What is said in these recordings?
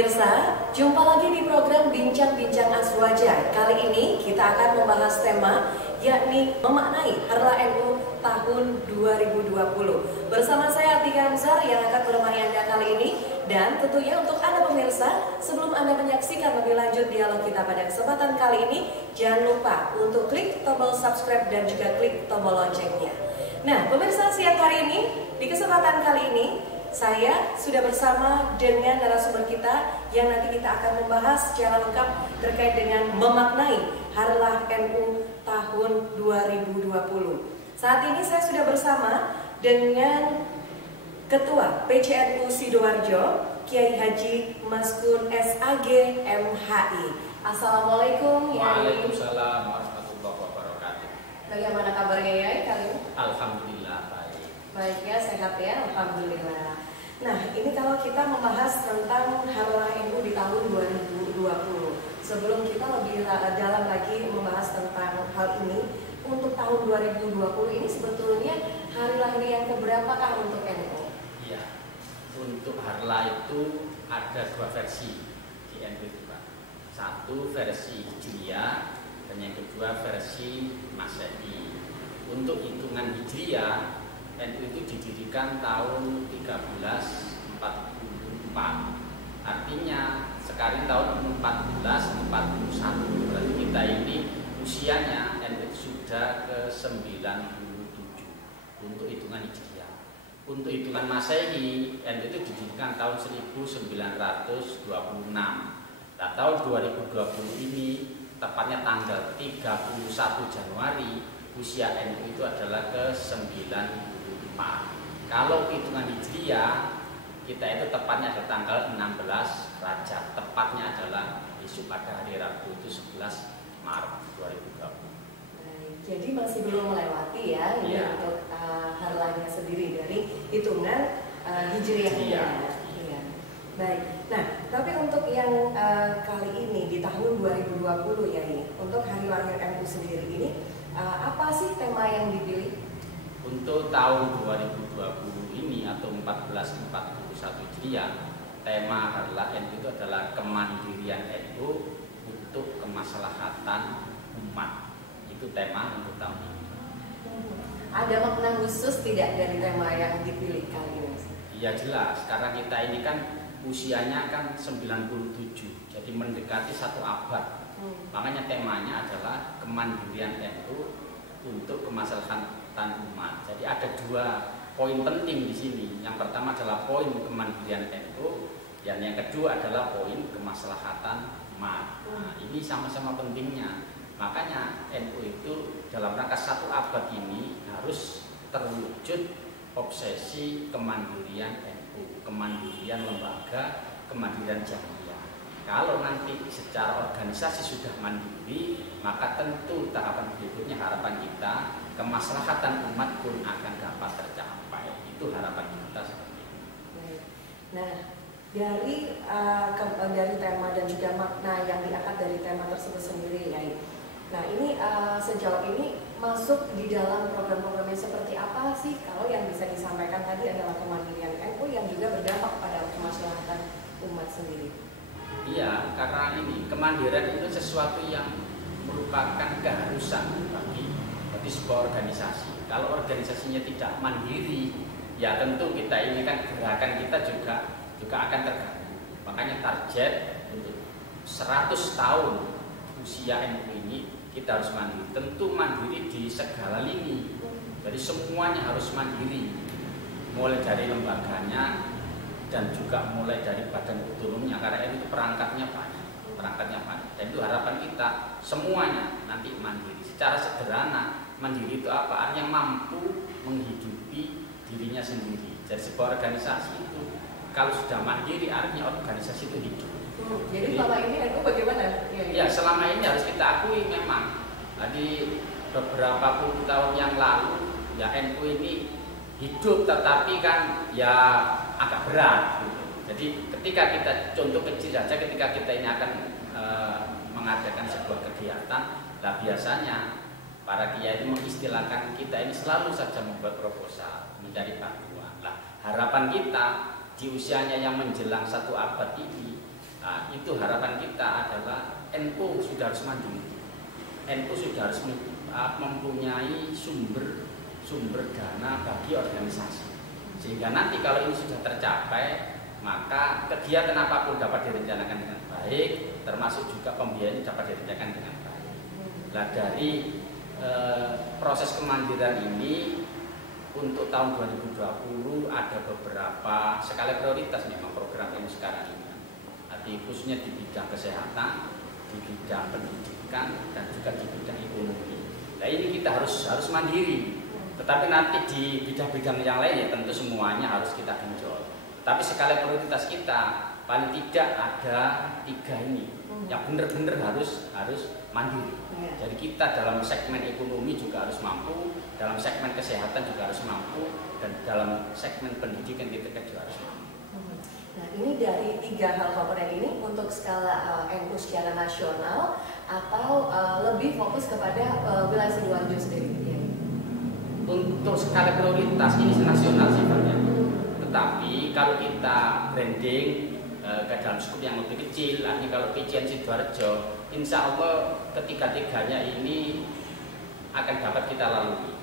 Pemirsa, jumpa lagi di program Bincang-Bincang Azwaja. Kali ini kita akan membahas tema yakni memaknai Harlah NU tahun 2020. Bersama saya Atika Hamzar yang akan menemani Anda kali ini. Dan tentunya untuk Anda pemirsa, sebelum Anda menyaksikan lebih lanjut dialog kita pada kesempatan kali ini, jangan lupa untuk klik tombol subscribe dan juga klik tombol loncengnya. Nah, pemirsa, siang hari ini, di kesempatan kali ini, saya sudah bersama dengan narasumber kita yang nanti kita akan membahas secara lengkap terkait dengan memaknai Harlah NU tahun 2020. Saat ini saya sudah bersama dengan Ketua PCNU Sidoarjo, Kiai Haji Maskun SAG MHI. Assalamualaikum Yai. Waalaikumsalam warahmatullahi wabarakatuh. Bagaimana kabarnya Yai kali ini? Alhamdulillah baik. Baik ya, sehat ya, alhamdulillah. Nah, ini kalau kita membahas tentang Harlah NU di tahun 2020. Sebelum kita lebih dalam lagi membahas tentang hal ini, untuk tahun 2020 ini sebetulnya hari lahir yang keberapakah untuk NU? Iya. Untuk Harlah itu ada dua versi di NU itu, Pak. Satu versi Hijriah dan yang kedua versi Masehi. Untuk hitungan Hijriah, NU itu didirikan tahun 1344. Artinya sekarang tahun 1441. Berarti kita ini usianya NU sudah ke 97 untuk hitungan Hijriah. Untuk hitungan Masehi, NU itu didirikan tahun 1926. Nah, tahun 2020 ini tepatnya tanggal 31 Januari usia NU itu adalah ke 94. Kalau hitungan Hijriah, kita itu tepatnya ada tanggal 16 Rajab. Tepatnya adalah besok pada hari Rabu itu 11 Maret 2020. Jadi masih belum melewati ya ini untuk Harlahnya sendiri dari hitungan Hijriahnya. Iya. Baik. Nah, tapi untuk yang kali ini di tahun 2020 ya ini, untuk hari lahir NU sendiri ini apa sih tema yang dipilih? Untuk tahun 2020 ini atau 1441 Hijriah, tema Harlah NU itu adalah kemandirian NU untuk kemaslahatan umat. Itu tema untuk tahun ini. Ada makna khusus tidak dari tema yang dipilih kali ini? Iya jelas, karena kita ini kan usianya kan 97, jadi mendekati 1 abad. Makanya temanya adalah kemandirian NU untuk kemaslahatan umat. Jadi ada dua poin penting di sini. Yang pertama adalah poin kemandirian NU, dan yang kedua adalah poin kemaslahatan umat. Nah, ini sama-sama pentingnya. Makanya NU itu dalam rangka 1 abad ini harus terwujud obsesi kemandirian NU, kemandirian lembaga, kemandirian jamiah. Kalau nanti secara organisasi sudah mandiri, maka tentu tahapan berikutnya harapan kita kemaslahatan umat pun akan dapat tercapai. Itu harapan kita seperti itu. Nah, dari tema dan juga makna yang diangkat dari tema tersebut sendiri ya. Nah, ini sejauh ini masuk di dalam program-programnya seperti apa sih? Kalau yang bisa disampaikan tadi adalah kemandirian NU yang juga berdampak pada kemaslahatan umat sendiri. Iya, karena ini kemandirian itu sesuatu yang merupakan keharusan bagi sebuah organisasi. Kalau organisasinya tidak mandiri, ya tentu kita ini kan gerakan kita juga akan terganggu. Makanya target untuk 100 tahun usia NU ini kita harus mandiri. Tentu mandiri di segala lini. Jadi semuanya harus mandiri. Mulai dari lembaganya dan juga mulai dari badan otonomnya, karena itu perangkatnya banyak. Dan itu harapan kita semuanya nanti mandiri. Secara sederhana, mandiri itu apa? Yang mampu menghidupi dirinya sendiri. Jadi sebuah organisasi itu kalau sudah mandiri artinya organisasi itu hidup. Jadi selama ini NU bagaimana? Ya selama ini harus kita akui memang di beberapa puluh tahun yang lalu ya NU ini hidup, tetapi kan ya agak berat gitu. Jadi ketika kita, contoh kecil saja, ketika kita ini akan mengadakan sebuah kegiatan, nah biasanya para kiai mengistilahkan kita ini selalu saja membuat proposal, mencari bantuan. Nah harapan kita di usianya yang menjelang 1 abad ini, Nah, itu harapan kita adalah NU sudah harus mandiri. NU sudah harus mempunyai sumber dana bagi organisasi. Sehingga nanti kalau ini sudah tercapai, maka kegiatan apapun dapat direncanakan dengan baik, termasuk juga pembiayaan dapat direncanakan dengan baik. Nah, dari proses kemandirian ini untuk tahun 2020 ada beberapa skala prioritas memang program ini sekarang ini. Arti khususnya di bidang kesehatan, di bidang pendidikan, dan juga di bidang ekonomi. Nah, ini kita harus mandiri. Tetapi nanti di bidang-bidang yang lain ya tentu semuanya harus kita genjot. Tapi skala prioritas kita paling tidak ada 3 ini yang benar-benar harus mandiri. Jadi kita dalam segmen ekonomi juga harus mampu, dalam segmen kesehatan juga harus mampu, dan dalam segmen pendidikan kita juga harus mampu. Nah, ini dari 3 hal komponen ini untuk skala NU secara nasional atau lebih fokus kepada wilayah Sidoarjo sendiri? Untuk skala prioritas ini nasional sifatnya. Tetapi kalau kita branding ke dalam skup yang lebih kecil, artinya kalau PCN Sidoarjo, insya Allah ketiga-tiganya ini akan dapat kita lalui.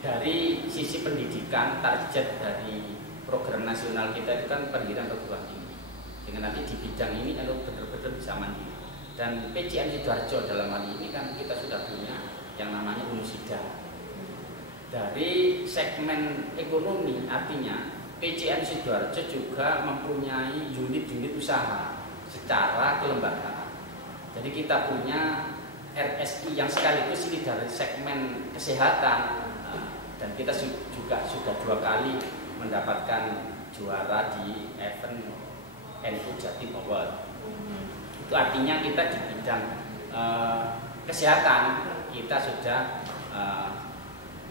Dari sisi pendidikan, target dari program nasional kita itu kan pendidikan perguruan tinggi. Dengan nanti di bidang ini kalau benar-benar bisa mandiri. Dan PCN Sidoarjo dalam hal ini kan kita sudah punya yang namanya Unisida. Dari segmen ekonomi, artinya PCN Sidoarjo juga mempunyai unit-unit usaha secara kelembagaan. Jadi kita punya RSI yang sekaligus ini dari segmen kesehatan, dan kita juga sudah 2 kali mendapatkan juara di event NU Jatim Award. Itu artinya kita di bidang kesehatan kita sudah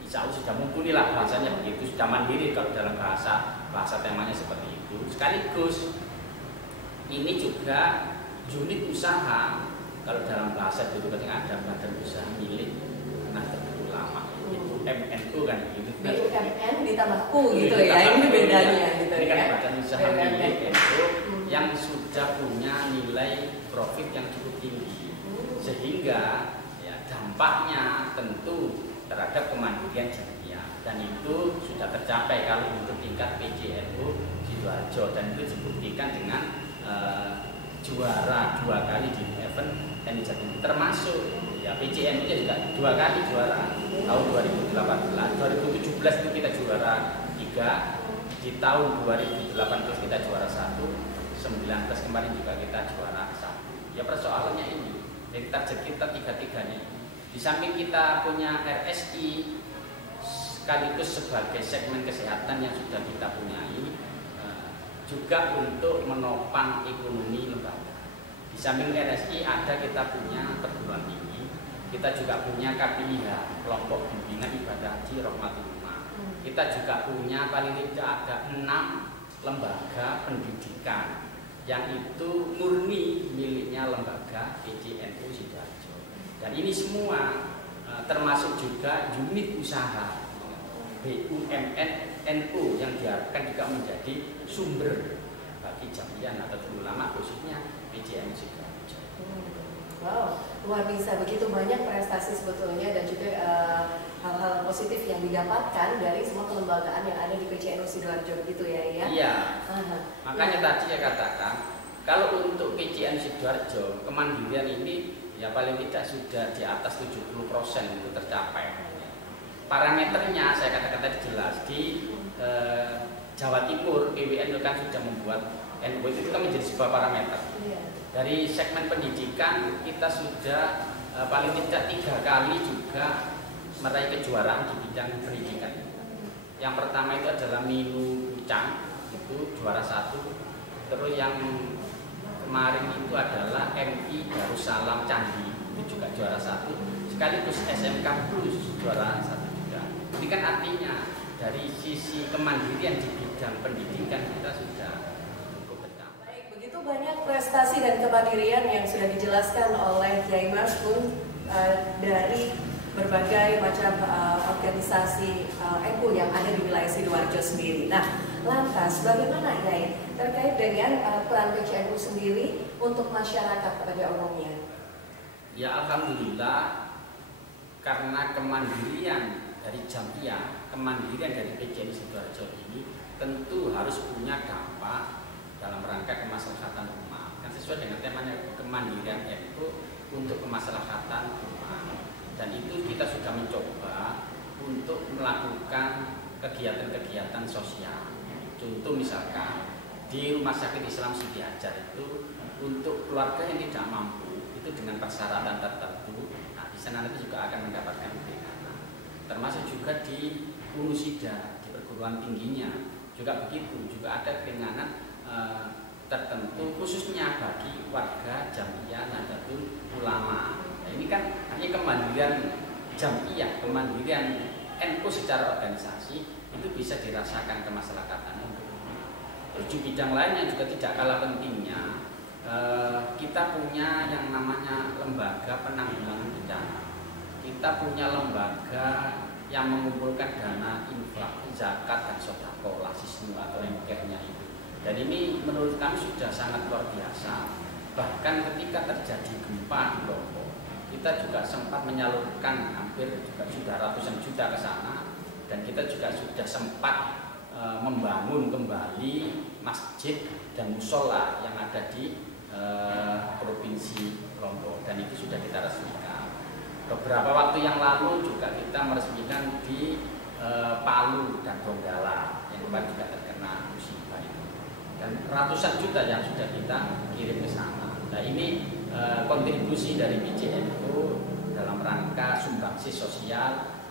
insya Allah sudah mumpuni lah, bahasanya begitu, sudah mandiri kalau dalam bahasa temanya seperti itu. Sekaligus ini juga unit usaha, kalau dalam bahasa dulu kan ada badan usaha milik Nahdlatul Ulama, itu MNU kan gitu. BUMN ditambah U gitu ya, ini bedanya gitu ini kan ya. badan usaha milik NU yang sudah punya nilai profit yang cukup tinggi, sehingga ya, dampaknya tentu terhadap kemandirian jamiah, dan itu sudah tercapai kalau untuk tingkat PCNU Sidoarjo, dan itu dibuktikan dengan juara 2 kali di event NU Jatim, termasuk ya PCNU juga 2 kali juara tahun 2018, 2017 itu kita juara 3, di tahun 2018 kita juara 1, 19 kemarin juga kita juara 1. Ya persoalannya ini, jadi target kita 3-3-nya. Di samping kita punya RSI sekaligus sebagai segmen kesehatan yang sudah kita punyai, juga untuk menopang ekonomi lembaga. Di samping RSI ada kita punya perguruan tinggi, kita juga punya KPIH, kelompok bimbingan ibadah haji Rahmatul Ummah. Kita juga punya paling tidak ada 6 lembaga pendidikan yang itu murni miliknya lembaga PCNU Sidoarjo. Dan ini semua termasuk juga unit usaha BUMN NU yang diharapkan juga menjadi sumber bagi jamiah Nahdlatul Ulama, khususnya PCN Sidoarjo. Wow, luar biasa, begitu banyak prestasi sebetulnya dan juga hal-hal positif yang didapatkan dari semua kelembagaan yang ada di PCNU Sidoarjo gitu ya. Iya. Makanya tadi saya katakan kalau untuk PCN Sidoarjo kemandirian ini ya paling tidak sudah di atas 70% itu tercapai. Parameternya saya katakan tadi jelas di Jawa Timur PWN kan sudah membuat NU itu kan menjadi sebuah parameter. Dari segmen pendidikan kita sudah paling tidak 3 kali juga meraih kejuaraan di bidang pendidikan. Yang pertama itu adalah Minu Pucang, itu juara 1. Terus yang kemarin itu adalah MI Darussalam Candi, itu juga juara 1. Sekaligus SMK Plus juara 1 juga. Ini kan artinya dari sisi kemandirian di bidang pendidikan kita sudah cukup tercapai. Baik, begitu banyak prestasi dan kemandirian yang sudah dijelaskan oleh Kiai Mas pun dari berbagai macam organisasi NU yang ada di wilayah Sidoarjo sendiri. Nah, Lantas bagaimana Yai terkait dengan peran PCNU sendiri untuk masyarakat pada umumnya? Ya alhamdulillah, karena kemandirian dari Jamiah, kemandirian dari PCNU Sidoarjo ini tentu harus punya dampak dalam rangka kemaslahatan umat. Kan sesuai dengan temanya kemandirian NU untuk kemaslahatan umat. Dan itu kita sudah mencoba untuk melakukan kegiatan-kegiatan sosial. Contoh misalkan di Rumah Sakit Islam Siti Hajar itu untuk keluarga yang tidak mampu itu dengan persyaratan tertentu, nah di sana nanti juga akan mendapatkan keringanan. Termasuk juga di Unusida, di perguruan tingginya juga begitu, juga ada keringanan tertentu khususnya bagi warga Jamiah Nahdlatul Ulama. Nah, ini kan hanya kemandirian Jamiah, kemandirian NU secara organisasi itu bisa dirasakan kemaslahatan. Terus di bidang lain yang juga tidak kalah pentingnya, kita punya yang namanya lembaga penanggulangan bencana. Kita punya lembaga yang mengumpulkan dana infak, zakat dan sedekah, lasisnu atau MKR-nya itu. Dan ini menurut kami sudah sangat luar biasa. Bahkan ketika terjadi gempa di Lombok, kita juga sempat menyalurkan hampir juga sudah ratusan juta ke sana, dan kita juga sudah sempat membangun kembali masjid dan musola yang ada di Provinsi Lombok, dan itu sudah kita resmikan. Beberapa waktu yang lalu juga kita meresmikan di Palu dan Donggala yang kemarin juga terkena musibah itu, dan ratusan juta yang sudah kita kirim ke sana. Nah ini kontribusi dari PCNU dalam rangka sumbangsi sosial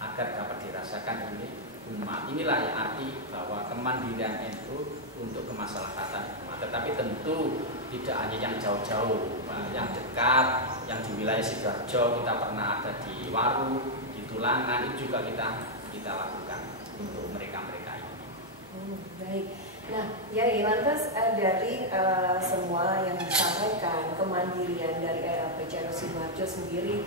agar dapat dirasakan oleh umat. Inilah yang arti bahwa kemandirian NU untuk kemaslahatan umat. Tetapi tentu tidak hanya yang jauh-jauh, yang dekat, yang di wilayah Sidoarjo kita pernah ada di Waru, di Tulangan, itu juga kita lakukan untuk mereka-mereka ini. Baik. Nah, Yai, lantas dari semua yang disampaikan, kemandirian dari PCNU Sidoarjo sendiri,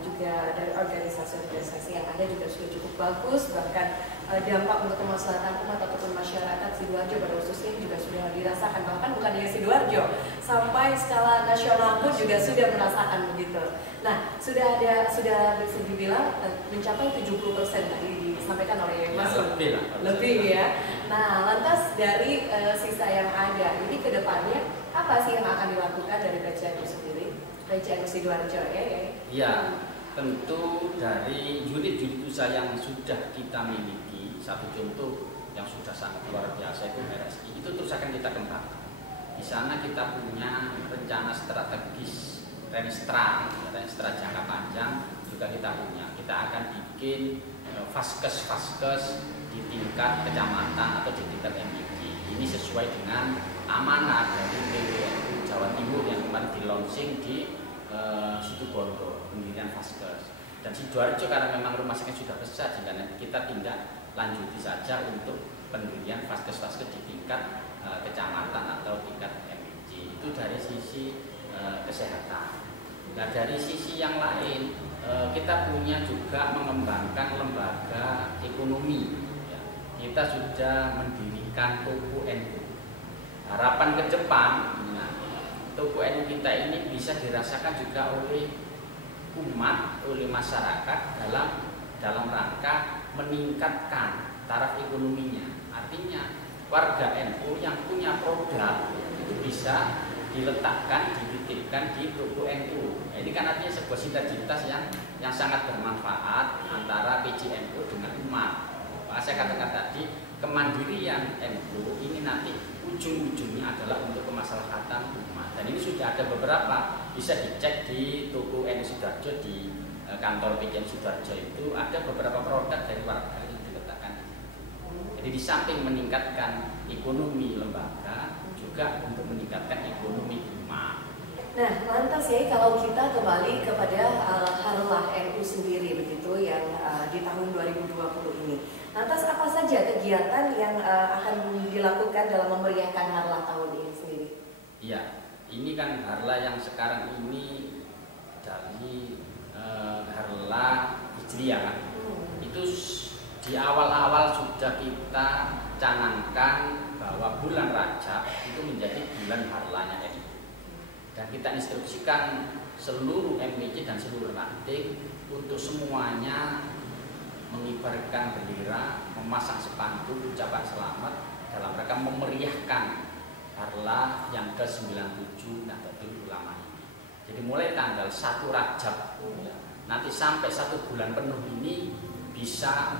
juga dari organisasi-organisasi yang ada juga sudah cukup bagus, bahkan dampak untuk kemaslahatan umat ataupun masyarakat Sidoarjo pada khususnya juga sudah dirasakan, bahkan bukan hanya Sidoarjo, sampai skala nasional pun juga sudah merasakan begitu. Nah, sudah bisa dibilang mencapai 70% tadi disampaikan oleh Mas. Lebih ya. Nah, lantas dari sisa yang ada, ini ke depannya apa sih yang akan dilakukan dari PCNU sendiri? PCNU Sidoarjo ya? Iya, tentu dari unit-unit usaha yang sudah kita miliki, satu contoh yang sudah sangat luar biasa itu RSI, itu terus akan kita kembangkan. Di sana kita punya rencana strategis Renstra jangka panjang juga kita punya. Kita akan bikin vaskes di tingkat kecamatan atau di tingkat MIG. Ini sesuai dengan amanah dari PWNU Jawa Timur yang kemarin di launching di Situbondo, pendirian vaskes. Dan Sidoarjo karena memang rumah sakit sudah besar, jika nanti kita tindak lanjuti saja untuk pendirian vaskes-vaskes di tingkat kecamatan atau tingkat MIG. Itu dari sisi kesehatan. Nah dari sisi yang lain kita punya juga mengembangkan lembaga ekonomi. Ya. Kita sudah mendirikan toko NU. Harapan ke depan, toko NU kita ini bisa dirasakan juga oleh umat, oleh masyarakat dalam rangka meningkatkan taraf ekonominya. Artinya warga NU yang punya produk itu bisa diletakkan, dititipkan di toko NU. Nah, ini kan artinya sebuah sinergitas yang sangat bermanfaat antara PCNU dengan umat. Maka saya katakan tadi, kemandirian NU ini nanti ujung-ujungnya adalah untuk kemaslahatan umat. Dan ini sudah ada beberapa, bisa dicek di toko NU Sidoarjo, di kantor PCNU Sidoarjo itu ada beberapa produk dari warga yang diletakkan. Jadi di samping meningkatkan ekonomi lembaga, juga untuk meningkatkan ekonomi umat. Nah, lantas ya kalau kita kembali kepada Harlah NU sendiri begitu yang di tahun 2020 ini. Lantas apa saja kegiatan yang akan dilakukan dalam memeriahkan Harlah tahun ini sendiri? Iya, ini kan Harlah yang sekarang ini dari Harlah Hijriah kan. Itu di Di awal-awal sudah kita canangkan bahwa bulan Rajab itu menjadi bulan harlanya NU. Dan kita instruksikan seluruh MPC dan seluruh ranting untuk semuanya mengibarkan bendera, memasang spanduk ucapan selamat dalam rangka memeriahkan harlah yang ke-97 Nahdlatul Ulama ini. Jadi mulai tanggal 1 Rajab nanti sampai 1 bulan penuh ini bisa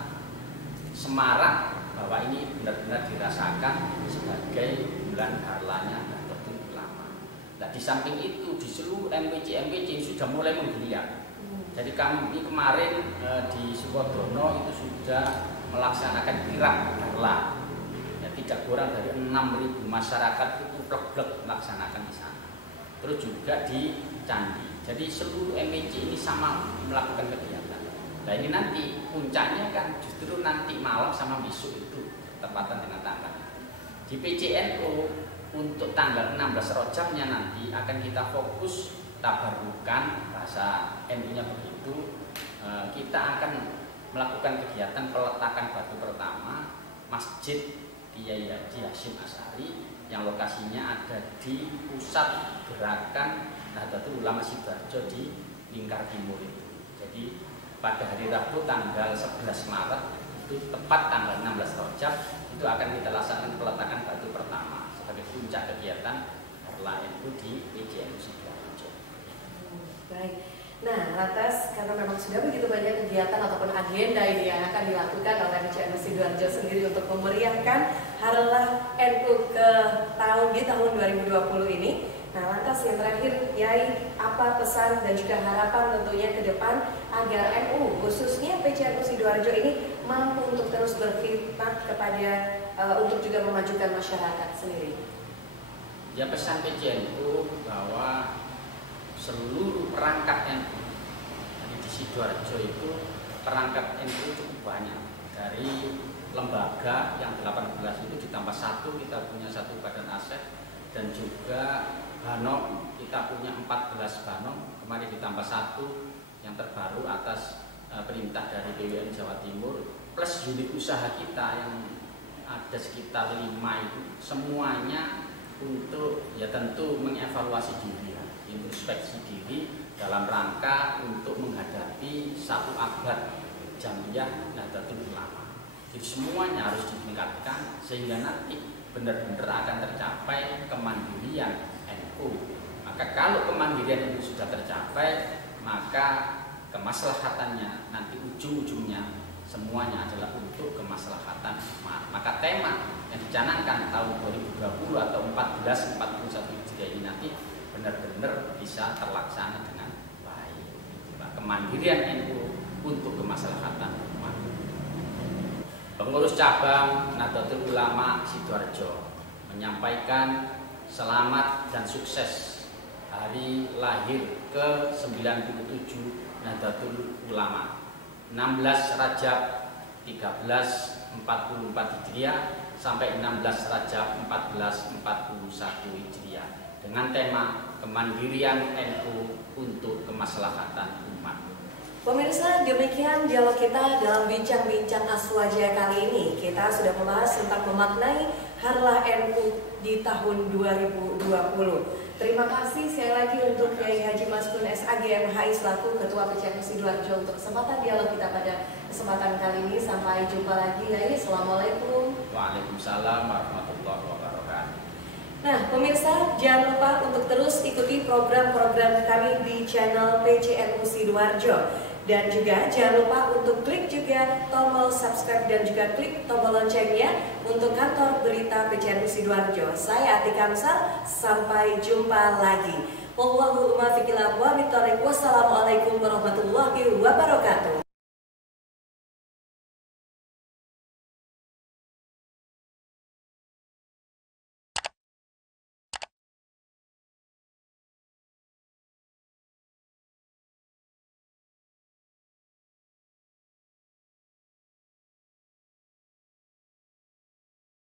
semarak bahwa ini benar-benar dirasakan sebagai bulan harlanya Nahdlatul Ulama. Nah, di samping itu di seluruh MPC sudah mulai menggeliat. Jadi kami kemarin di Sukodono itu sudah melaksanakan kirap harlah. Ya, tidak kurang dari 6.000 masyarakat itu blek-blek melaksanakan di sana. Terus juga di Candi. Jadi seluruh MPC ini sama melakukan kegiatan. Nah ini nanti puncaknya kan justru nanti malam sama besok itu tepatan dengan tanggal. Di PCNU untuk tanggal 16 Rajabnya nanti akan kita fokus tabarukan, bahasa NU-nya begitu. Kita akan melakukan kegiatan peletakan batu pertama Masjid Kiai Haji Hasyim Asy'ari yang lokasinya ada di pusat gerakan Nahdlatul Ulama Sidoarjo di Lingkar Timur itu. Jadi pada hari Rabu tanggal 11 Maret itu tepat tanggal 16 Rajab itu akan kita laksanakan peletakan batu pertama sebagai puncak kegiatan harlah NU di PCNU Sidoarjo. Baik. Nah, lantas karena memang sudah begitu banyak kegiatan ataupun agenda ini yang akan dilakukan oleh PCNU Sidoarjo sendiri untuk memeriahkan harlah NU di tahun 2020 ini. Nah, lantas yang terakhir, Yai, apa pesan dan juga harapan tentunya ke depan agar NU, khususnya PCNU Sidoarjo ini mampu untuk terus berkhidmat kepada untuk juga memajukan masyarakat sendiri? Ya, pesan PCNU bahwa seluruh perangkat NU di Sidoarjo itu perangkat NU cukup banyak. Dari lembaga yang 18 itu ditambah 1 kita punya 1 badan aset, dan juga Banom kita punya 14 Banom, kemarin ditambah 1 yang terbaru atas perintah dari BWN Jawa Timur, plus unit usaha kita yang ada sekitar 5 itu semuanya untuk ya tentu mengevaluasi diri, introspeksi diri dalam rangka untuk menghadapi 1 abad Jamiyah Nahdlatul Ulama. Jadi semuanya harus ditingkatkan sehingga nanti benar-benar akan tercapai kemandirian NU. Maka kalau kemandirian itu sudah tercapai, maka kemaslahatannya nanti ujung-ujungnya semuanya adalah untuk kemaslahatan umat. Maka tema yang dicanangkan tahun 2020 atau 1441 Hijriah ini nanti benar-benar bisa terlaksana dengan baik. Kemandirian NU untuk kemaslahatan umat. Pengurus cabang Nahdlatul Ulama Sidoarjo menyampaikan selamat dan sukses hari lahir ke-97 Nahdlatul Ulama 16 Rajab 1344 Hijriah sampai 16 Rajab 1441 Hijriah dengan tema kemandirian NU untuk kemaslahatan umat. Pemirsa, demikian dialog kita dalam bincang-bincang Aswaja kali ini. Kita sudah membahas tentang memaknai harlah NU di tahun 2020. Terima kasih sekali lagi untuk Kiai Haji Maskun SAG MHI selaku Ketua PCNU Sidoarjo untuk kesempatan dialog kita pada kesempatan kali ini. Sampai jumpa lagi, Yai. Assalamualaikum. Waalaikumsalam warahmatullahi wabarakatuh. Nah, pemirsa, jangan lupa untuk terus ikuti program-program kami di channel PCNU Sidoarjo. Dan juga jangan lupa untuk klik juga tombol subscribe dan juga klik tombol loncengnya untuk kantor berita PCNU Sidoarjo. Saya Atika Amsal, sampai jumpa lagi. Wassalamualaikum warahmatullahi wabarakatuh.